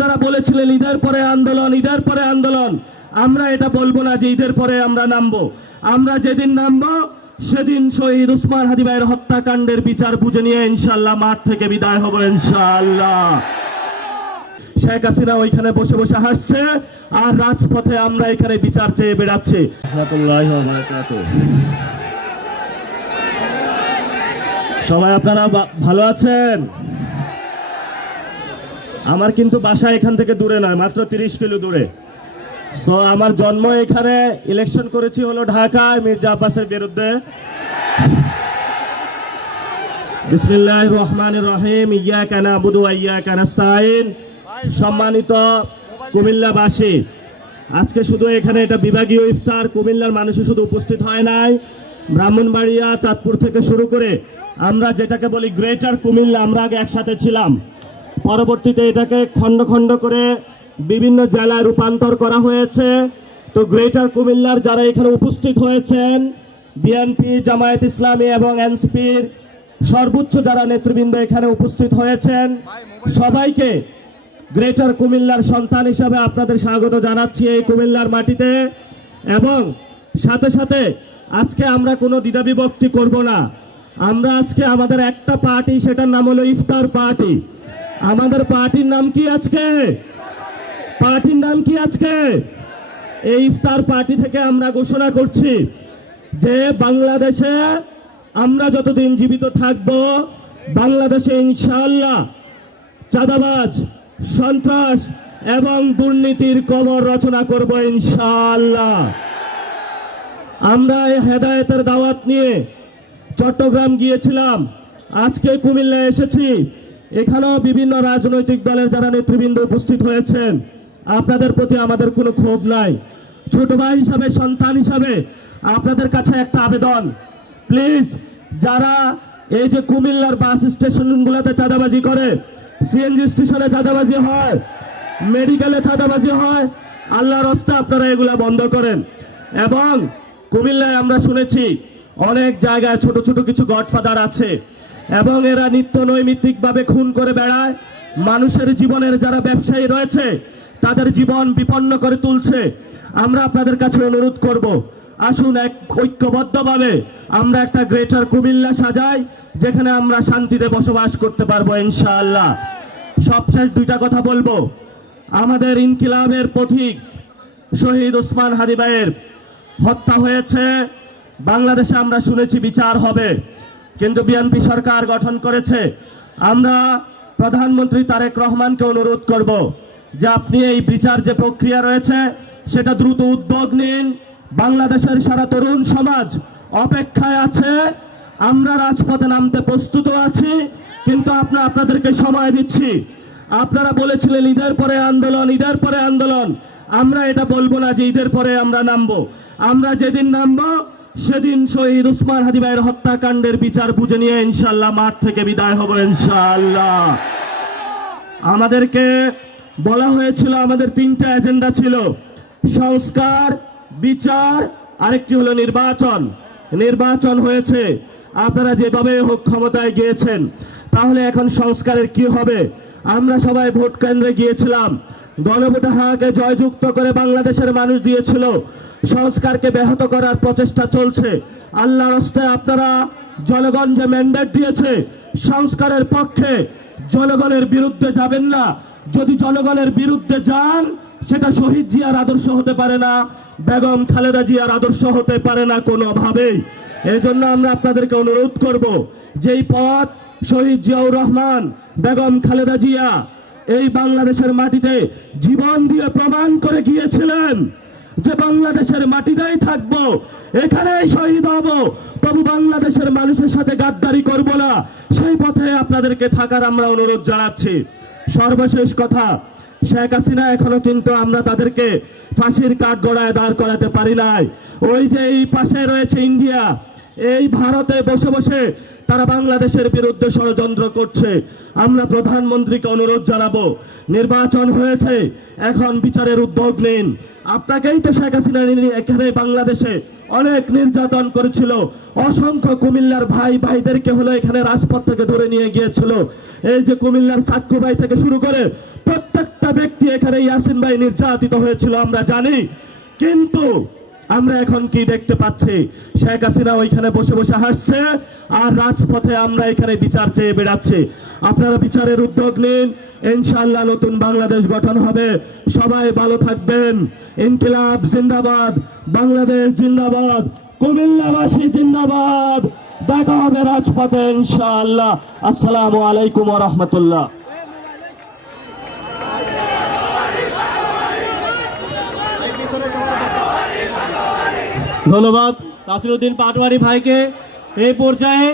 আপনারা বলেছিলেন ঈদের পরে আন্দোলন, ঈদের পরে আন্দোলন। আমরা এটা বলবো না যে ঈদের পরে আমরা নামবো। আমরা যেদিন নামবো সেদিন শহীদ উসমান হাদি ভাইয়ের হত্যাকাণ্ডের বিচার বুঝে নিয়ে ইনশাআল্লাহ মাঠ থেকে বিদায় হব ইনশাআল্লাহ। শেখ হাসিনা ওইখানে বসে বসে হাসছে আর রাজপথে আমরা এখানে বিচার চেয়ে বেড়াচ্ছি। সবাই আপনারা ভালো আছেন? আমার কিন্তু বাসা এখান থেকে দূরে নয়, মাত্র 30 কিলো দূরে। সো আমার জন্ম এখানে, ইলেকশন করেছি হলো ঢাকায় মির্জা আব্বাসের বিরুদ্ধে। বিসমিল্লাহির রহমানির রহিম, ইয়্যাকা না'বুদু ওয়া ইয়্যাকা নাস্তাঈন। সম্মানিত কুমিল্লাবাসী, আজকে শুধু এখানে এটা বিভাগীয় ইফতার, কুমিল্লার মানুষই শুধু উপস্থিত হয় নাই, ব্রাহ্মণবাড়িয়া, চাঁদপুর থেকে শুরু করে আমরা যেটাকে বলি গ্রেটার কুমিল্লা, আমরা আগে একসাথে ছিলাম। পরবর্তীতে এটাকে খণ্ড খণ্ড করে বিভিন্ন জেলায় রূপান্তর করা হয়েছে। তো গ্রেটার কুমিল্লার যারা এখানে উপস্থিত হয়েছেন, বিএনপি, জামায়াত ইসলামী এবং এনসিপির সর্বোচ্চ যারা নেতৃবৃন্দ এখানে উপস্থিত হয়েছেন, সবাইকে গ্রেটার কুমিল্লার সন্তান হিসাবে আপনাদের স্বাগত জানাচ্ছি এই কুমিল্লার মাটিতে। এবং সাথে সাথে আজকে আমরা কোনো দ্বিধাবিভক্তি করব না। আমরা আজকে আমাদের একটা পার্টি, সেটার নাম হলো ইফতার পার্টি। আমাদের পার্টির নাম কি আজকে? পার্টির নাম কি আজকে? এই ইফতার পার্টি থেকে আমরা ঘোষণা করছি যে বাংলাদেশে আমরা যতদিন জীবিত থাকব, বাংলাদেশে ইনশাআল্লাহ চাঁদাবাজ, সন্ত্রাস এবং দুর্নীতির কবর রচনা করব ইনশাআল্লাহ। আমরা এই হেদায়েতের দাওয়াত নিয়ে চট্টগ্রাম গিয়েছিলাম, আজকে কুমিল্লায় এসেছি। এখানেও বিভিন্ন রাজনৈতিক দলের যারা নেতৃবৃন্দ উপস্থিত হয়েছেন, আপনাদের প্রতি আমাদের কোনো ক্ষোভ নাই। ছোট ভাই হিসাবে, সন্তান হিসাবে আপনাদের কাছে একটা আবেদন, প্লিজ যারা এই যে কুমিল্লার বাস স্টেশনগুলোতে চাঁদাবাজি করে, সিএনজি স্টেশনে চাঁদাবাজি হয়, মেডিকেলে চাঁদাবাজি হয়, আল্লাহর রাস্তায় আপনারা এগুলা বন্ধ করেন। এবং কুমিল্লায় আমরা শুনেছি অনেক জায়গায় ছোট ছোট কিছু গডফাদার আছে এবং এরা নিত্য নৈমিত্তিকভাবে খুন করে বেড়ায়। মানুষের জীবনের যারা ব্যবসায়ী রয়েছে তাদের জীবন বিপন্ন করে তুলছে। আমরা আপনাদের কাছে অনুরোধ করব, আসুন এক ঐক্যবদ্ধভাবে আমরা একটা গ্রেটার কুমিল্লা সাজাই, যেখানে আমরা শান্তিতে বসবাস করতে পারবো ইনশাআল্লাহ। সবশেষ দুইটা কথা বলবো। আমাদের ইনকিলাবের পথিক শহীদ উসমান হাদি ভাইয়ের হত্যা হয়েছে, বাংলাদেশে আমরা শুনেছি বিচার হবে, কিন্তু বিএনপি সরকার গঠন করেছে। আমরা প্রধানমন্ত্রী তারেক রহমানকে অনুরোধ করব যে আপনি এই বিচার যে প্রক্রিয়া রয়েছে সেটা দ্রুত উদ্যোগ নিন। বাংলাদেশের সারা তরুণ সমাজ অপেক্ষায় আছে, আমরা রাজপথে নামতে প্রস্তুত আছি, কিন্তু আপনাদেরকে সময় দিচ্ছি। আপনারা বলেছিলেন ঈদের পরে আন্দোলন, ঈদের পরে আন্দোলন। আমরা এটা বলবো না যে ঈদের পরে আমরা নামবো। আমরা যেদিন নামবো সেদিন শহীদ উসমান হাদি ভাইয়ের হত্যাকাণ্ডের বিচার বুঝে নিয়ে ইনশাআল্লাহ মাঠ থেকে বিদায় হব ইনশাআল্লাহ। আমাদেরকে বলা হয়েছিল আমাদের 3টা এজেন্ডা ছিল, সংস্কার, বিচার, আরেকটি হলো নির্বাচন। নির্বাচন হয়েছে, আপনারা যেভাবে হোক ক্ষমতায় গিয়েছেন, তাহলে এখন সংস্কারের কি হবে? আমরা সবাই ভোট কেন্দ্রে গিয়েছিলাম, গণভোটে হাকে জয়যুক্ত করে বাংলাদেশের মানুষ দিয়েছিল। সংস্কারকে ব্যাহত করার প্রচেষ্টা চলছে। আল্লাহর রাস্তায় আপনারা জনগণ যে ম্যান্ডেট দিয়েছে সংস্কারের পক্ষে, জনগণের বিরুদ্ধে যাবেন না। যদি জনগণের বিরুদ্ধে যান সেটা শহীদ জিয়ার আদর্শ হতে পারে না, বেগম খালেদা জিয়ার আদর্শ হতে পারে না কোনোভাবেই। এই জন্য আমরা আপনাদেরকে অনুরোধ করব, যেই পথ শহীদ জিয়াউর রহমান, বেগম খালেদা জিয়া এই বাংলাদেশের মাটিতে জীবন দিয়ে প্রমাণ করে গিয়েছিলেন যে বাংলাদেশের মাটিতেই থাকবো, এখানেই শহীদ হব, তবু বাংলাদেশের মানুষের সাথে গাদ্দারি করব না, সেই পথে আপনাদেরকে থাকার আমরা অনুরোধ জানাচ্ছি। সর্বশেষ কথা, শেখ হাসিনা এখনো কিন্তু আমরা তাদেরকে ফাঁসির কাঠগড়ায় দাঁড় করাতে পারি নাই। ওই যে এই পাশে রয়েছে ইন্ডিয়া, এই ভারতে বসে বসে তারা বাংলাদেশের বিরুদ্ধে ষড়যন্ত্র করছে। আমরা প্রধানমন্ত্রীকে অনুরোধ জানাবো, নির্বাচন হয়েছে, এখন বিচারের উদ্যোগ নিন। আপনাকেই তো শেখ হাসিনা এখানে বাংলাদেশে অনেক নির্যাতন করেছিল, অসংখ্য কুমিল্লার ভাইদেরকে হলো এখানে রাজপথ থেকে ধরে নিয়ে গিয়েছিল। এই যে কুমিল্লার সাক্ষ্য ভাই থেকে শুরু করে প্রত্যেকটা ব্যক্তি এখানে ইয়াসিন ভাই নির্যাতিত হয়েছিল আমরা জানি, কিন্তু আমরা এখন কি দেখতে পাচ্ছি? শেখ হাসিনা ওইখানে বসে বসে হাসছে, আর রাজপথে আমরা এখানে বিচার চেয়ে বেড়াচ্ছি। আপনারা বিচারের উদ্যোগ নিন, ইনশাআল্লাহ নতুন বাংলাদেশ গঠন হবে। সবাই ভালো থাকবেন। ইনকিলাব জিন্দাবাদ, বাংলাদেশ জিন্দাবাদ, কুমিল্লাবাসী জিন্দাবাদ। দেখা হবে রাজপথে ইনশাআল্লাহ। আসসালামু আলাইকুম ওয়া রাহমাতুল্লাহ। ধন্যবাদ নাসিরউদ্দিন পাটোয়ারি ভাইকে। এই পর্যায়ে